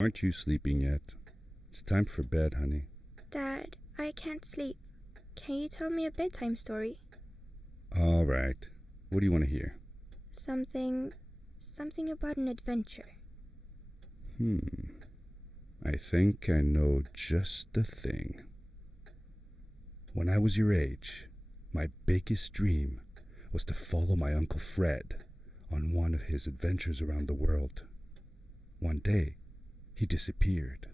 Aren't you sleeping yet? It's time for bed, honey. Dad, I can't sleep. Can you tell me a bedtime story? All right. What do you want to hear? Something about an adventure. I think I know just the thing. When I was your age, my biggest dream was to follow my Uncle Fred on one of his adventures around the world. One day, he disappeared.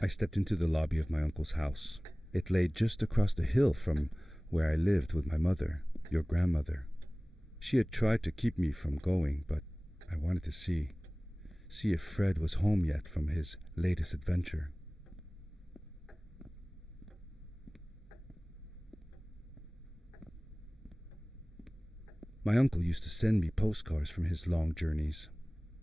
I stepped into the lobby of my uncle's house. It lay just across the hill from where I lived with my mother, your grandmother. She had tried to keep me from going, but I wanted to see if Fred was home yet from his latest adventure. My uncle used to send me postcards from his long journeys.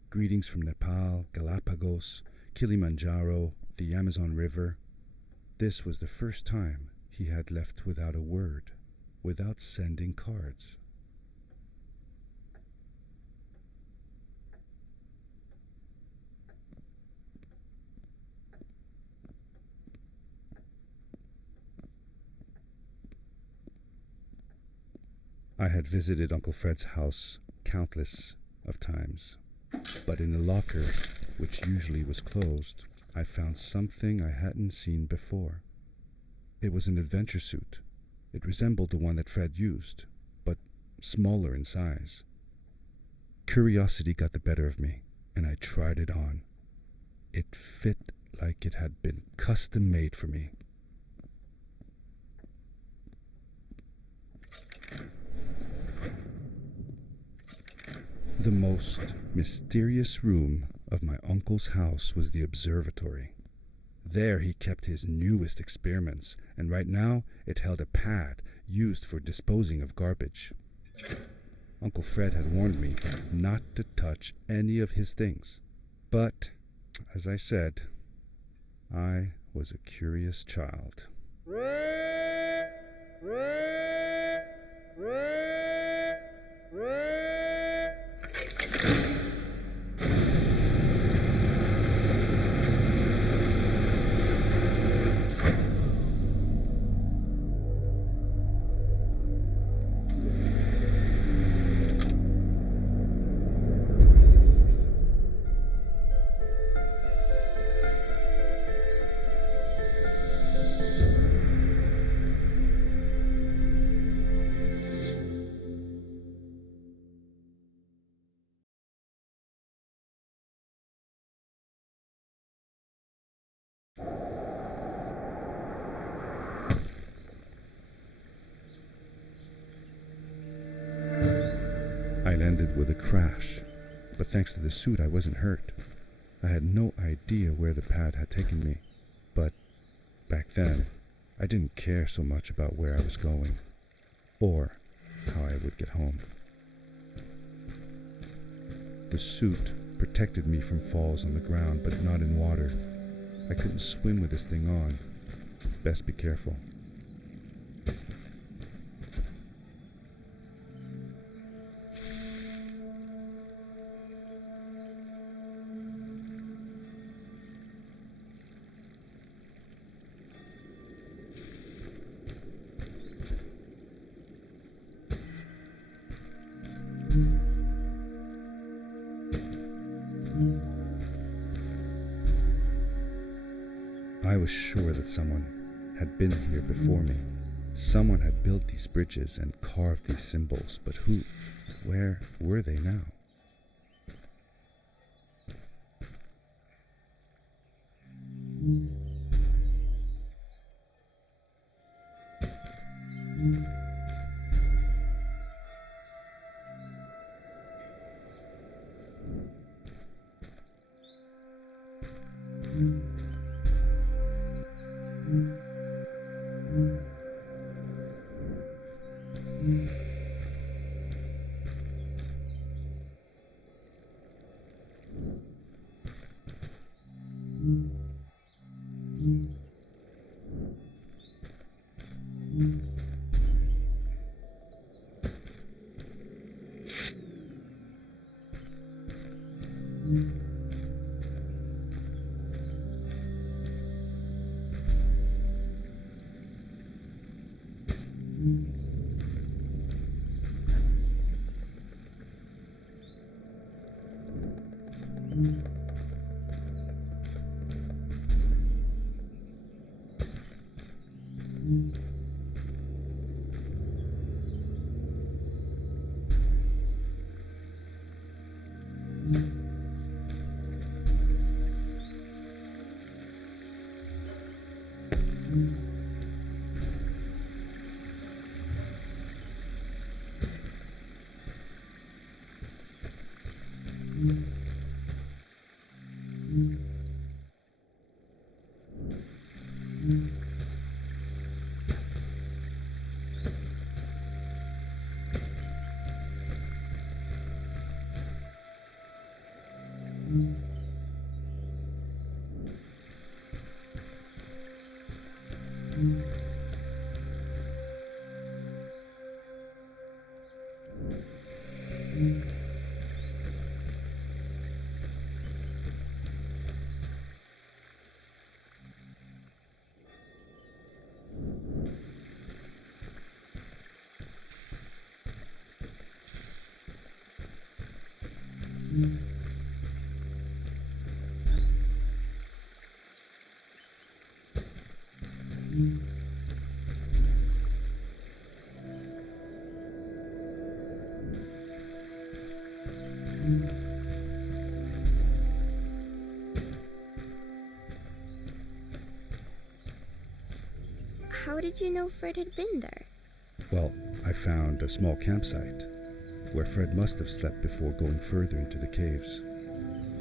Greetings from Nepal, Galapagos, Kilimanjaro, the Amazon River. This was the first time he had left without a word, without sending cards. I had visited Uncle Fred's house countless of times, but in the locker, which usually was closed, I found something I hadn't seen before. It was an adventure suit. It resembled the one that Fred used, but smaller in size. Curiosity got the better of me, and I tried it on. It fit like it had been custom made for me. The most mysterious room of my uncle's house was the observatory. There he kept his newest experiments, and right now it held a pad used for disposing of garbage. Uncle Fred had warned me not to touch any of his things. But, as I said, I was a curious child. I landed with a crash, but thanks to the suit I wasn't hurt. I had no idea where the pad had taken me, but back then I didn't care so much about where I was going, or how I would get home. The suit protected me from falls on the ground, but not in water. I couldn't swim with this thing on. Best be careful. I was sure that someone had been here before me. Someone had built these bridges and carved these symbols, but who? Where were they now? How did you know Fred had been there? Well, I found a small campsite where Fred must have slept before going further into the caves.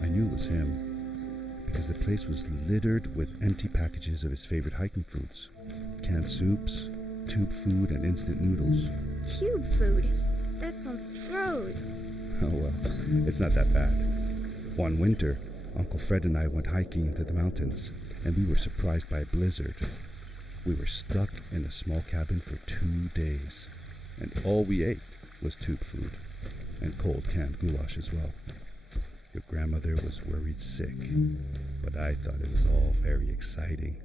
I knew it was him because the place was littered with empty packages of his favorite hiking foods: canned soups, tube food, and instant noodles. Tube food? That sounds gross. Oh well, it's not that bad. One winter, Uncle Fred and I went hiking into the mountains, and we were surprised by a blizzard. We were stuck in a small cabin for 2 days, and all we ate was tube food, and cold canned goulash as well. Your grandmother was worried sick, but I thought it was all very exciting.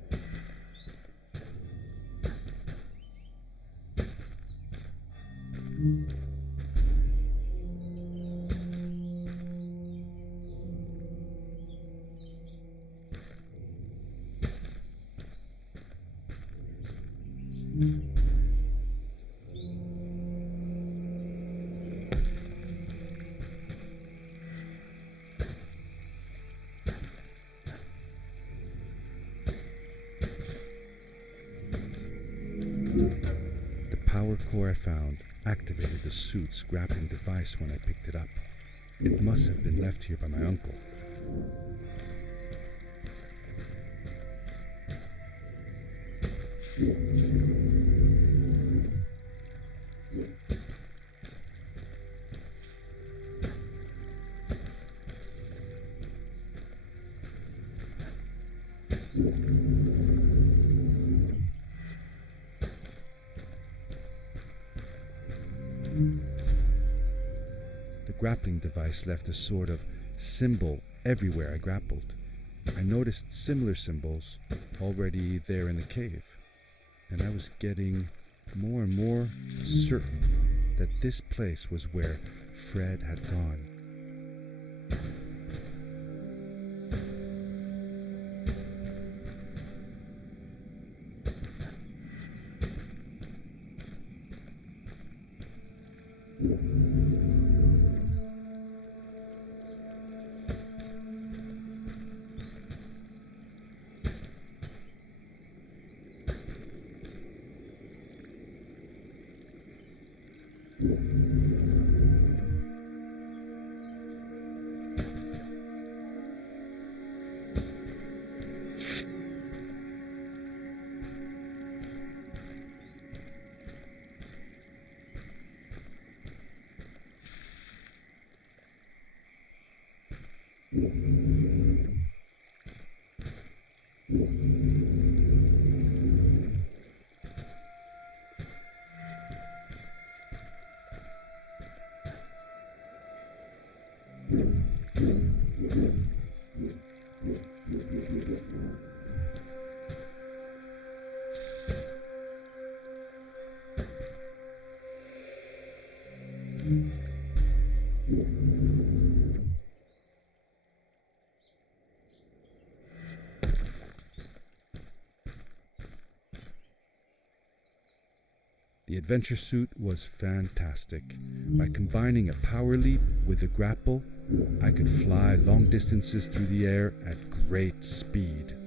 The power core I found activated the suit's grappling device when I picked it up. It must have been left here by my uncle. The grappling device left a sort of symbol everywhere I grappled. I noticed similar symbols already there in the cave, and I was getting more and more certain that this place was where Fred had gone. The adventure suit was fantastic. By combining a power leap with a grapple, I could fly long distances through the air at great speed.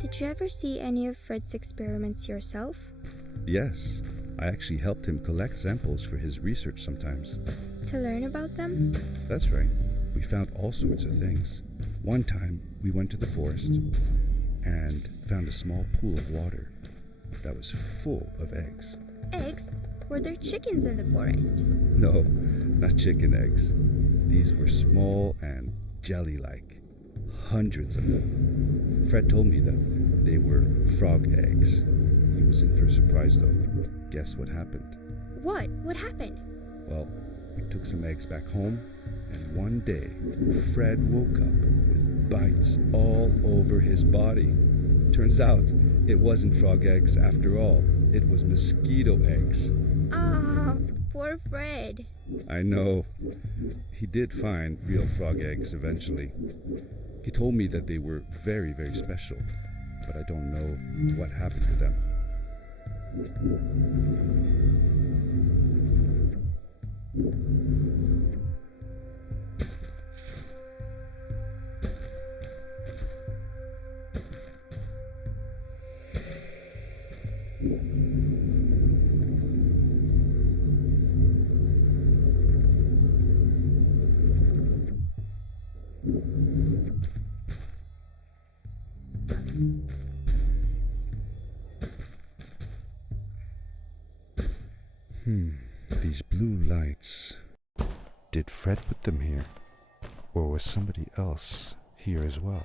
Did you ever see any of Fred's experiments yourself? Yes, I actually helped him collect samples for his research sometimes. To learn about them? That's right. We found all sorts of things. One time, we went to the forest and found a small pool of water that was full of eggs. Eggs? Were there chickens in the forest? No, not chicken eggs. These were small and jelly-like. Hundreds of them. Fred told me that they were frog eggs. He was in for a surprise though. Guess what happened? What? What happened? Well, we took some eggs back home, and one day, Fred woke up with bites all over his body. Turns out, it wasn't frog eggs after all. It was mosquito eggs. Ah, poor Fred. I know. He did find real frog eggs eventually. He told me that they were very, very special, but I don't know what happened to them. These blue lights. Did Fred put them here? Or was somebody else here as well?